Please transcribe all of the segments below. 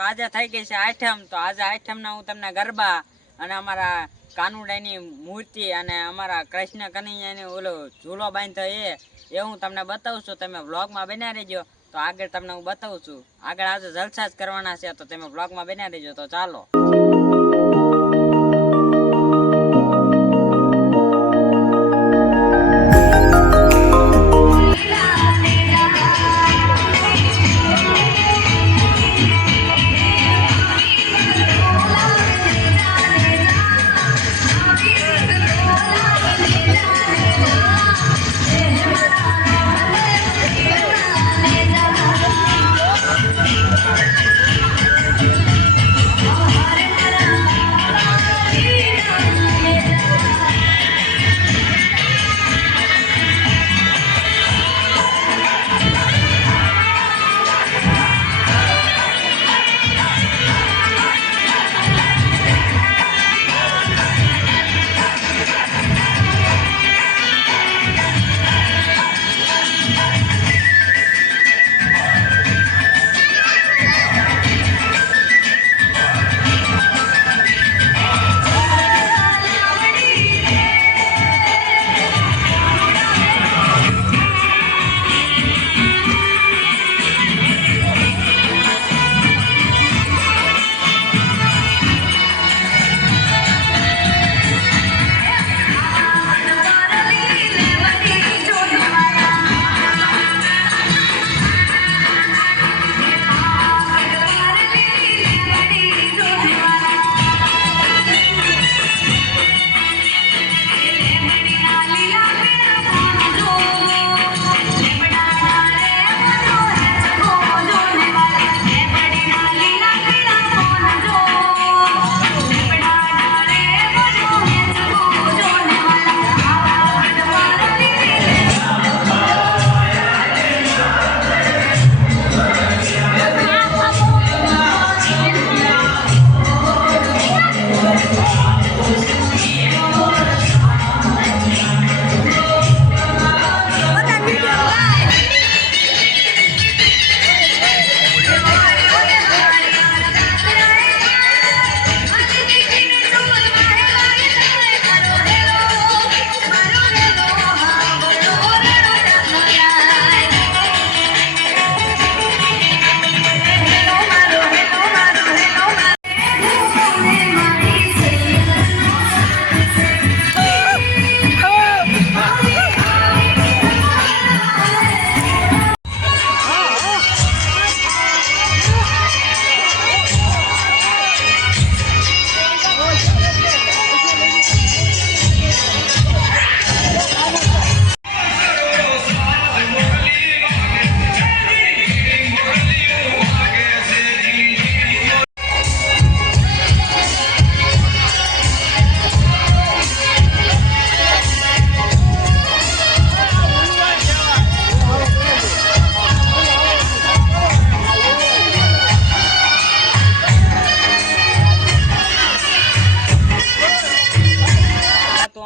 આજે થઈ ગઈ છે આઠમ, તો આજે આઠમના હું તમને ગરબા અને અમારા કાનુડાની મૂર્તિ અને અમારા કૃષ્ણ કનૈયાની ઓલો ઝૂલો બાંધતો એ હું તમને બતાવું છું. તમે વ્લોગમાં બન્યા રહેજો, તો આગળ તમને હું બતાવું છું. આગળ આજે જલસા જ કરવાના છે, તો તમે વ્લોગમાં બન્યા રહેજો. તો ચાલો.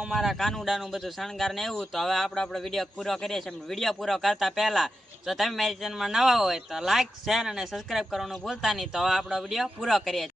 અમારા કાનુડાનું બધું શણગાર ને એવું. તો હવે આપણો વિડીયો પૂરો કરીએ છીએ. વિડીયો પૂરો કરતા પહેલા જો તમે મારી ચેનલમાં નવા હોય તો લાઈક, શેર અને સબસ્ક્રાઈબ કરવાનું ભૂલતા નહીં. તો હવે આપણો વિડીયો પૂરો કરીએ છીએ.